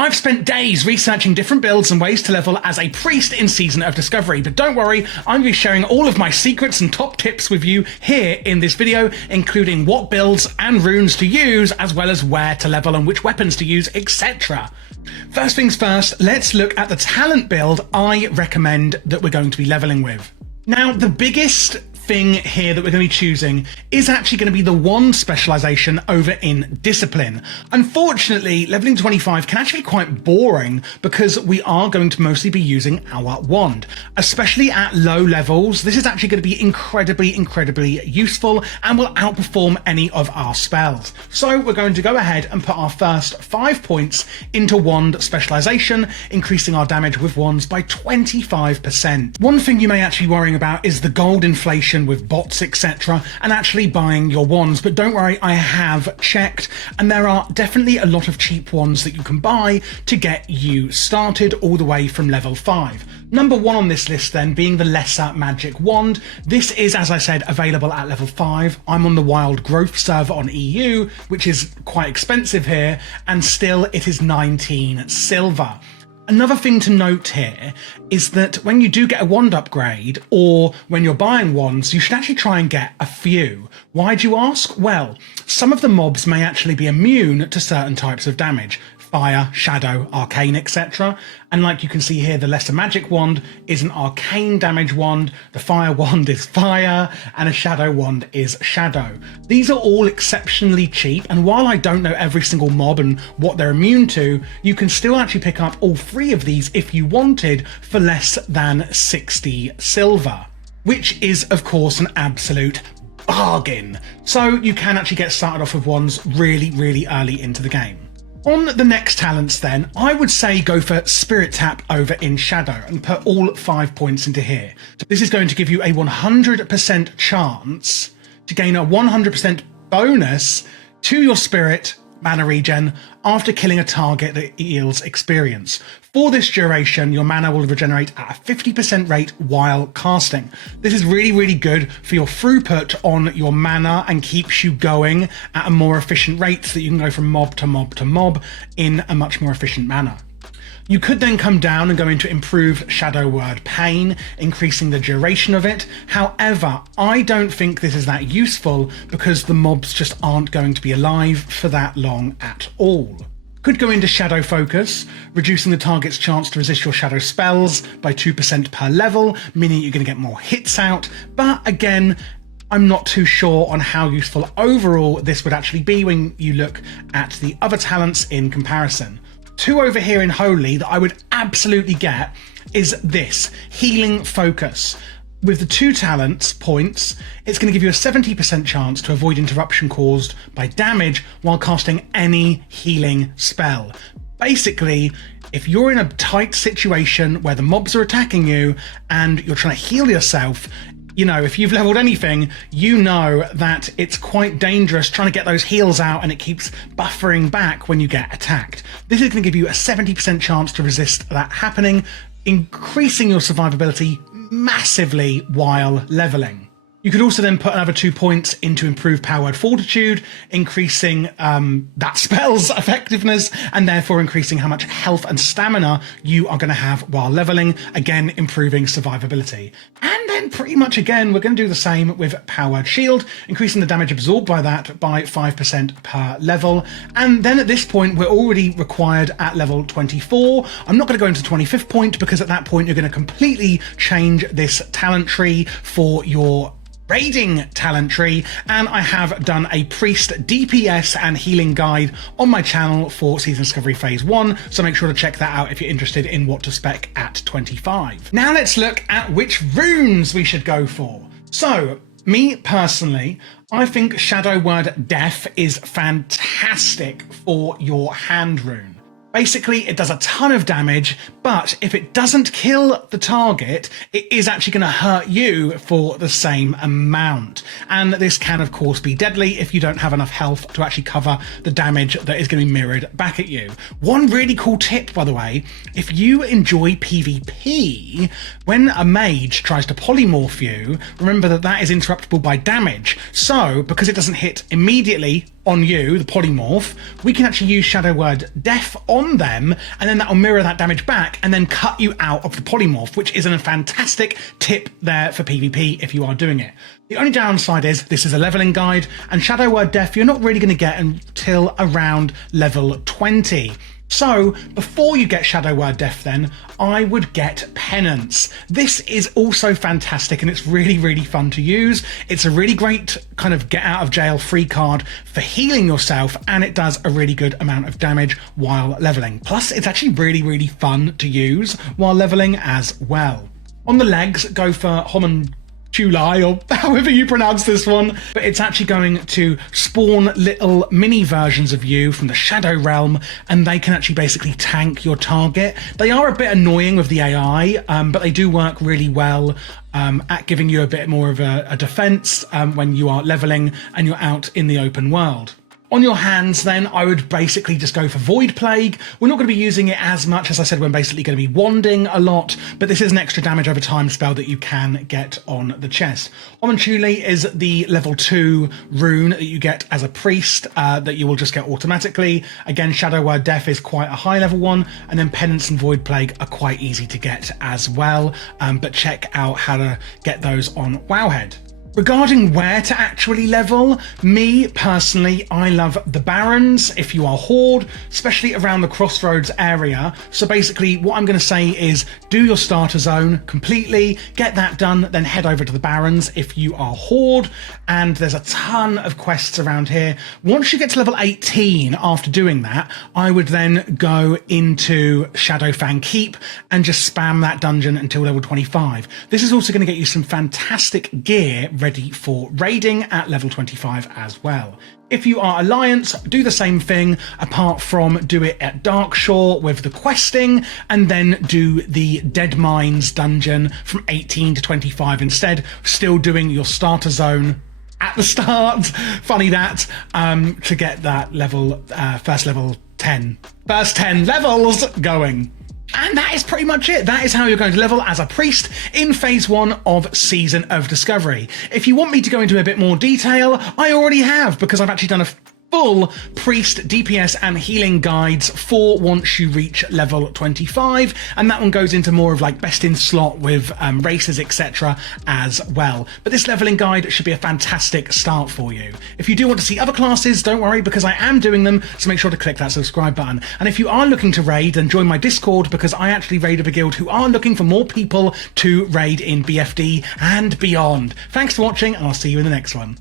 I've spent days researching different builds and ways to level as a priest in Season of Discovery, but don't worry, I'm going to be sharing all of my secrets and top tips with you here in this video, including what builds and runes to use, as well as where to level and which weapons to use, etc. First things first, let's look at the talent build I recommend that we're going to be leveling with. Now, the biggest thing here that we're going to be choosing is actually going to be the wand specialization over in discipline. Unfortunately, leveling 25 can actually be quite boring because we are going to mostly be using our wand, especially at low levels. This is actually going to be incredibly useful and will outperform any of our spells. So we're going to go ahead and put our first 5 points into wand specialization, increasing our damage with wands by 25%. One thing you may actually be worrying about is the gold inflation with bots, etc., and actually buying your wands, but don't worry, I have checked and there are definitely a lot of cheap wands that you can buy to get you started all the way from level 5. Number 1 on this list then being the lesser magic wand. This is, as I said, available at level 5. I'm on the wild growth server on EU, which is quite expensive here, and still it is 19 silver. Another thing to note here is that when you do get a wand upgrade, or when you're buying wands, you should actually try and get a few. Why do you ask? Well, some of the mobs may actually be immune to certain types of damage. Fire, shadow, arcane, etc. And like you can see here, the lesser magic wand is an arcane damage wand, the fire wand is fire, and a shadow wand is shadow. These are all exceptionally cheap, and while I don't know every single mob and what they're immune to, you can still actually pick up all 3 of these if you wanted for less than 60 silver, which is of course an absolute bargain. So you can actually get started off with wands really early into the game. On the next talents then, I would say go for Spirit Tap over in Shadow and put all 5 points into here. This is going to give you a 100% chance to gain a 100% bonus to your spirit mana regen after killing a target that yields experience. For this duration, your mana will regenerate at a 50% rate while casting. This is really good for your throughput on your mana and keeps you going at a more efficient rate so that you can go from mob to mob to mob in a much more efficient manner. You could then come down and go into improved Shadow Word Pain, increasing the duration of it. However, I don't think this is that useful because the mobs just aren't going to be alive for that long at all. Could go into Shadow Focus, reducing the target's chance to resist your shadow spells by 2% per level, meaning you're going to get more hits out. But again, I'm not too sure on how useful overall this would actually be when you look at the other talents in comparison. 2 over here in Holy that I would absolutely get is this, Healing Focus. With the 2 talents points, it's going to give you a 70% chance to avoid interruption caused by damage while casting any healing spell. Basically, if you're in a tight situation where the mobs are attacking you and you're trying to heal yourself, you know, if you've leveled anything, you know that it's quite dangerous trying to get those heals out and it keeps buffering back when you get attacked. This is going to give you a 70% chance to resist that happening, increasing your survivability massively while leveling. You could also then put another 2 points into improved Powered Fortitude, increasing that spell's effectiveness and therefore increasing how much health and stamina you are going to have while leveling, again improving survivability. And then pretty much again we're going to do the same with Powered Shield, increasing the damage absorbed by that by 5% per level. And then at this point we're already required at level 24. I'm not going to go into 25th point because at that point you're going to completely change this talent tree for your raiding talent tree, and I have done a priest DPS and healing guide on my channel for Season Discovery Phase 1, so make sure to check that out if you're interested in what to spec at 25. Now let's look at which runes we should go for. So, me personally, I think Shadow Word Death is fantastic for your hand rune. Basically, it does a ton of damage, but if it doesn't kill the target, it is actually going to hurt you for the same amount. And this can, of course, be deadly if you don't have enough health to actually cover the damage that is going to be mirrored back at you. One really cool tip, by the way, if you enjoy PvP, when a mage tries to polymorph you, remember that that is interruptible by damage. So, because it doesn't hit immediately, on you, the polymorph, we can actually use Shadow Word Def on them, and then that will mirror that damage back and then cut you out of the polymorph, which is a fantastic tip there for PvP if you are doing it. The only downside is this is a leveling guide, and Shadow Word Def you're not really going to get until around level 20. So before you get Shadow Word Def then, I would get Penance. This is also fantastic and it's really, really fun to use. It's a really great kind of get out of jail free card for healing yourself, and it does a really good amount of damage while leveling. Plus it's actually really, really fun to use while leveling as well. On the legs, go for Homunculi, or however you pronounce this one, but it's actually going to spawn little mini versions of you from the Shadow Realm, and they can actually basically tank your target. They are a bit annoying with the AI, but they do work really well at giving you a bit more of a defense when you are leveling and you're out in the open world. On your hands then, I would basically just go for Void Plague. We're not going to be using it as much, as I said, we're basically going to be wanding a lot, but this is an extra damage over time spell that you can get on the chest. Homunculi is the level 2 rune that you get as a priest that you will just get automatically. Again, Shadow Word Def is quite a high level one, and then Penance and Void Plague are quite easy to get as well, but check out how to get those on Wowhead. Regarding where to actually level, me personally, I love the Barrens if you are Horde, especially around the Crossroads area. So basically what I'm going to say is do your starter zone completely, get that done, then head over to the Barrens if you are Horde, and there's a ton of quests around here. Once you get to level 18 after doing that, I would then go into Shadowfang Keep and just spam that dungeon until level 25. This is also going to get you some fantastic gear ready for raiding at level 25 as well. If you are Alliance, do the same thing, apart from do it at Darkshore with the questing, and then do the Dead Mines dungeon from 18 to 25 instead, still doing your starter zone at the start. Funny that, to get that level, first 10 levels going. And that is pretty much it. That is how you're going to level as a priest in phase 1 of Season of Discovery. If you want me to go into a bit more detail, I already have, because I've actually done a full priest DPS and healing guides for once you reach level 25, and that one goes into more of like best in slot with races, etc. as well. But this leveling guide should be a fantastic start for you. If you do want to see other classes, don't worry, because I am doing them, so make sure to click that subscribe button. And if you are looking to raid, then join my Discord, because I actually raid with a guild who are looking for more people to raid in BFD and beyond. Thanks for watching, and I'll see you in the next one.